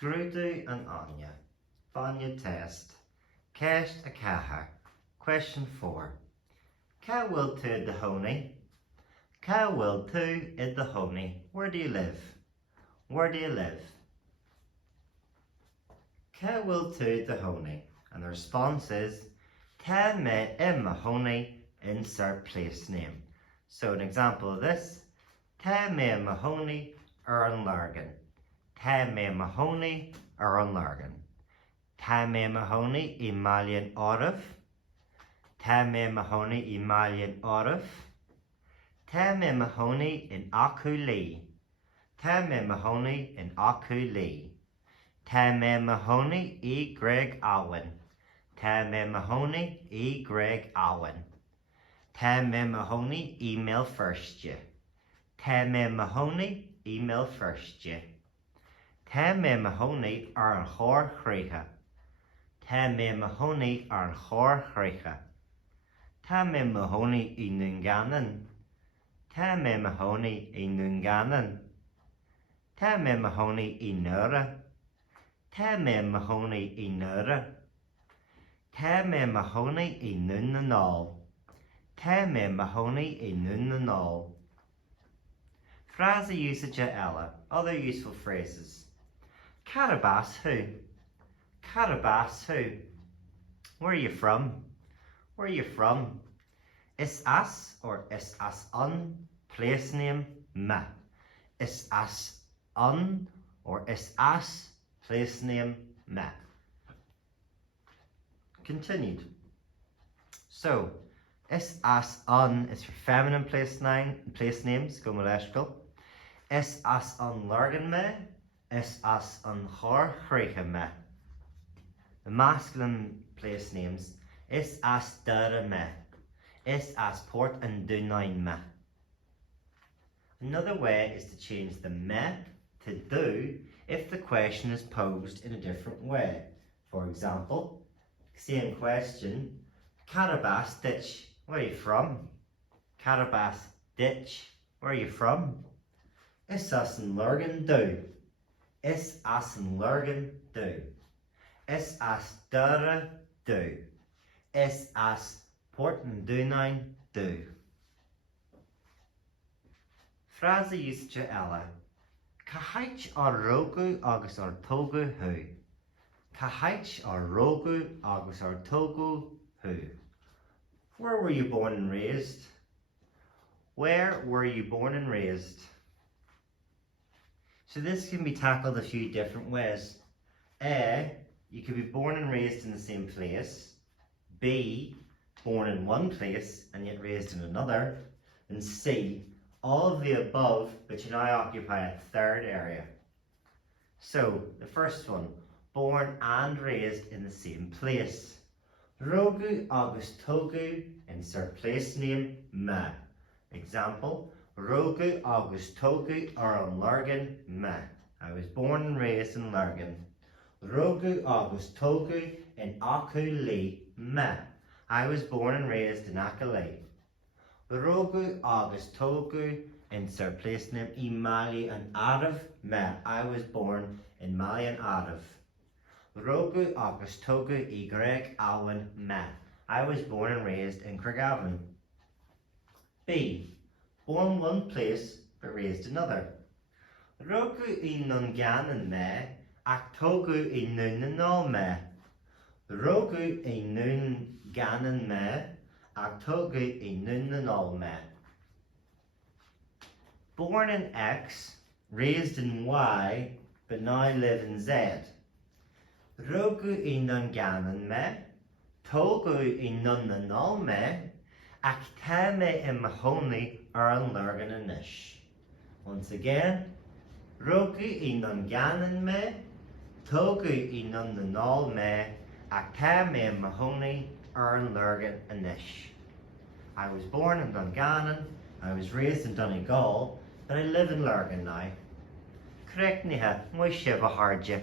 Scrúdú and Anya. Fháinne test. Ceist a chathair. Question 4. Cá bhfuil tú the chónaí? Cá bhfuil tú in the chónaí? Where do you live? Where do you live? Cá bhfuil tú the chónaí? And the response is Tá me in my chónaí, insert place name. So an example of this, Tá me in my chónaí ar an largan. Tá me in my chónaí ar an largan. Tá me in my chónaí I maileann áireamh. Tá me in my chónaí I maileann áireamh. Tá me in my chónaí in acu lí. Tá me in my chónaí in acu lí. Tá me in my chónaí I Greg Alwyn. Tá me in my chónaí I Greg Alwyn. Tá me in my chónaí email firstje. Tá me in my chónaí email firstje. Tá me in my chónaí ar an chóir chríocha. Tá me in my chónaí ar an chóir chríocha. Tá me in my chónaí I Nunganan. Tá me in my chónaí I Nunganan. Tá me in my chónaí I Nura. Tá me in my chónaí I Nura. Tá me in my chónaí I Nunanál. Tá me in my chónaí I Nunanál. Frase usage ella. Other useful phrases. Carabas who? Carabas who? Where are you from? Where are you from? Is as or is as un? Place name ma. Is as un or is as? Place name ma. Continued. So, is as un is for feminine place names, go molescal. Is as un largan me, is as un chóir chríocha me. The masculine place names is as dara me, is as port and dunain me. Another way is to change the me to do if the question is posed in a different way. For example, same question, Carabas ditch, where are you from? Carabas ditch, where are you from? Is as an lurgan do. Is as an lurgan do. Is as dara do. Is as port and dunain do. Frase usage ella. Cahaich ar rogu agus ar togu hu. Cahaich ar rogu agus ar togu hu. Where were you born and raised? Where were you born and raised? So this can be tackled a few different ways. A, you could be born and raised in the same place. B, born in one place and yet raised in another. And C, all of the above, but you now occupy a third area. So, the first one, born and raised in the same place. Rogu agus togu, insert place name, ma. Example, Rogu agus togu ar an largan ma. I was born and raised in Largan. Rogu agus togu in acu lí ma. I was born and raised in Acalay. Rogu agus togu, insert place name, I Mali and Arav ma. I was born in Mali and Arav. Rogu agus togu I Greg Alwyn ma. I was born and raised in Craigavon. B. Born one place but raised another. Rogu I Nunganan me, ac togu I Nunanál me. Rogu I Nunganan me, ac togu I Nunanál me. Born in X, raised in Y, but now live in Z. Rogu I Nunganan me, togu I Nunanál me, ac tá me in my chónaí ar an largan anish. Once again, Rogu I Nunganan me, togu I Nunanál me, ac tá me in my chónaí ar an largan anish. I was born in Dungannon, I was raised in Donegal, but I live in Lurgan now. Correct niha, mwy sibh a hardje.